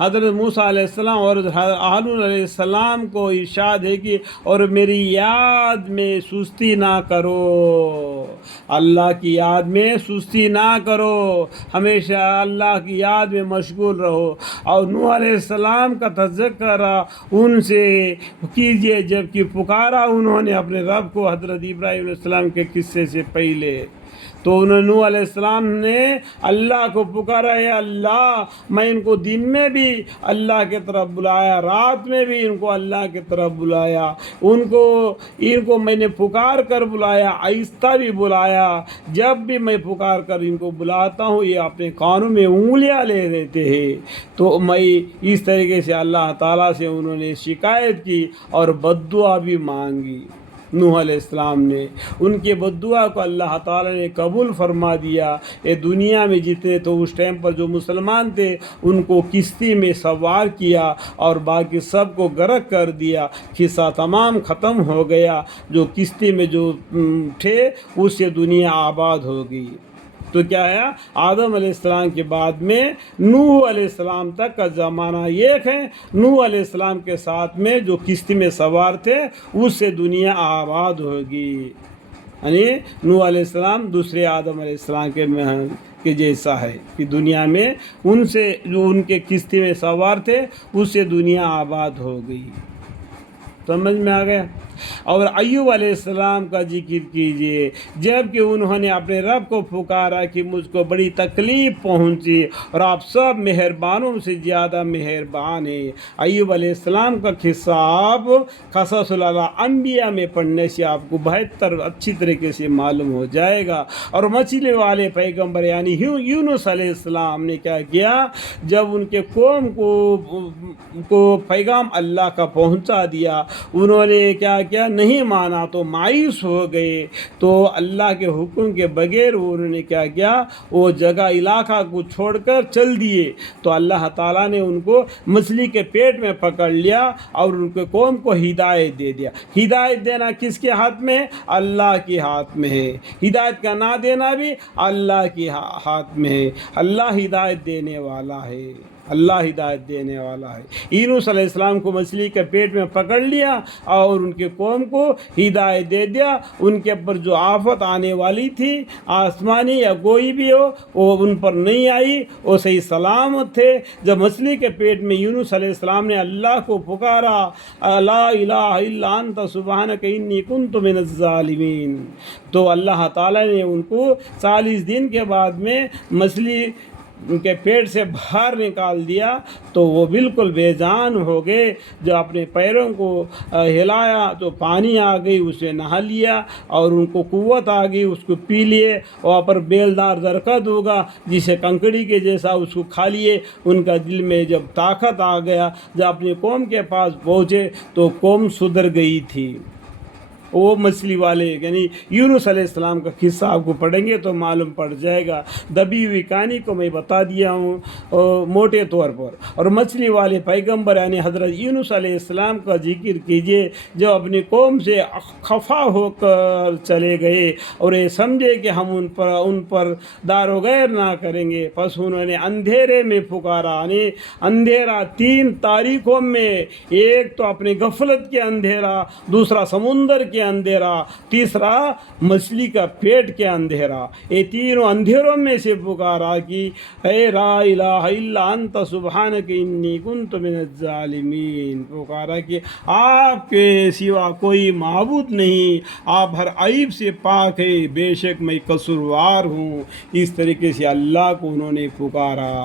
حضرت موسیٰ علیہ السلام اور ہارون علیہ السلام کو ارشاد ہے کہ اور میری یاد میں سستی نہ کرو، اللہ کی یاد میں سستی نہ کرو، ہمیشہ اللہ کی یاد میں مشغول رہو۔ اور نوح علیہ السلام کا تذکرہ ان سے کیجیے جب کہ پکارا انہوں نے اپنے رب کو حضرت ابراہیم علیہ السلام کے قصے سے پہلے، تو انہوں نے نوح علیہ السلام نے اللہ کو پکارا، اے اللہ میں ان کو دن میں بھی اللہ کی طرف بلایا، رات میں بھی ان کو اللہ کی طرف بلایا، ان کو میں نے پکار کر بلایا، آہستہ بھی بلایا، جب بھی میں پکار کر ان کو بلاتا ہوں یہ اپنے کانوں میں انگلیاں لے لیتے ہیں۔ تو میں اس طریقے سے اللہ تعالیٰ سے انہوں نے شکایت کی اور بد دعا بھی مانگی۔ نوح علیہ السلام نے ان کے بد دعا کو اللہ تعالیٰ نے قبول فرما دیا۔ یہ دنیا میں جتنے تو اس ٹائم پر جو مسلمان تھے ان کو کشتی میں سوار کیا اور باقی سب کو غرق کر دیا، قصہ تمام ختم ہو گیا، جو کشتی میں جو تھے اس سے دنیا آباد ہو گئی۔ تو کیا ہے، آدم علیہ السلام کے بعد میں نوح علیہ السلام تک کا زمانہ ایک ہے۔ نوح علیہ السلام کے ساتھ میں جو کشتی میں سوار تھے اس سے دنیا آباد ہوگی، یعنی نوح علیہ السلام دوسرے آدم علیہ السلام کے جیسا ہے کہ دنیا میں ان سے جو ان کے کشتی میں سوار تھے اس سے دنیا آباد ہو گئی۔ سمجھ میں آ گیا۔ اور ایوب علیہ السلام کا ذکر کیجئے، جب کہ انہوں نے اپنے رب کو پکارا کہ مجھ کو بڑی تکلیف پہنچی اور آپ سب مہربانوں سے زیادہ مہربان ہیں۔ ایوب علیہ السلام کا قصہ آپ قصص الانبیاء میں پڑھنے سے آپ کو بہتر اچھی طریقے سے معلوم ہو جائے گا۔ اور مچھلی والے پیغمبر یعنی یونس علیہ السلام نے کیا کیا، جب ان کے قوم کو پیغام اللہ کا پہنچا دیا، انہوں نے کیا نہیں مانا تو مایوس ہو گئے، تو اللہ کے حکم کے بغیر انہوں نے کیا کیا، وہ جگہ علاقہ کو چھوڑ کر چل دیے، تو اللہ تعالیٰ نے ان کو مچھلی کے پیٹ میں پکڑ لیا اور ان کے قوم کو ہدایت دے دیا۔ ہدایت دینا کس کے ہاتھ میں ہے؟ اللہ کے ہاتھ میں ہے۔ ہدایت کا نہ دینا بھی اللہ کے ہاتھ میں ہے۔ اللہ ہدایت دینے والا ہے، اللہ ہدایت دینے والا ہے۔ یونس علیہ السلام کو مچھلی کے پیٹ میں پکڑ لیا اور ان کے قوم کو ہدایت دے دیا۔ ان کے اوپر جو آفت آنے والی تھی آسمانی یا کوئی بھی ہو وہ ان پر نہیں آئی، وہ صحیح سلامت تھے۔ جب مچھلی کے پیٹ میں یونس علیہ السلام نے اللہ کو پکارا، لا الہ الا انت سبحانک انی کنت من الظالمین، تو اللہ تعالیٰ نے ان کو 40 دن کے بعد میں مچھلی ان کے پیٹ سے باہر نکال دیا، تو وہ بالکل بے جان ہو گئے۔ جو اپنے پیروں کو ہلایا تو پانی آ گئی، اسے نہا لیا اور ان کو قوت آ گئی، اس کو پی لیے۔ وہاں پر بیلدار درخت ہوگا جسے کنکڑی کے جیسا، اس کو کھا لیے۔ ان کا دل میں جب طاقت آ گیا، جب اپنی قوم کے پاس پہنچے تو قوم سدھر گئی تھی۔ وہ مچھلی والے یعنی یونس علیہ السلام کا قصہ آپ کو پڑھیں گے تو معلوم پڑ جائے گا۔ دبی ہوئی کہانی کو میں بتا دیا ہوں موٹے طور پر۔ اور مچھلی والے پیغمبر یعنی حضرت یونس علیہ السلام کا ذکر کیجئے، جو اپنی قوم سے خفا ہو کر چلے گئے اور یہ سمجھے کہ ہم ان پر دار و غیر نہ کریں گے، پس انہوں نے اندھیرے میں پکارا، یعنی اندھیرا 3 تاریخوں میں، ایک تو اپنی غفلت کے اندھیرا، دوسرا سمندر کے اندھیرا، تیسرا مچھلی کا پیٹ کے اندھیرا، یہ تینوں اندھیروں میں سے پکارا کہ اے لا الہ الا انت سبحانک انی کنت من الظالمین، پکارا کہ آپ کے سوا کوئی معبود نہیں، آپ ہر عیب سے پاک ہے، بے شک میں قصوروار ہوں۔ اس طریقے سے اللہ کو انہوں نے پکارا۔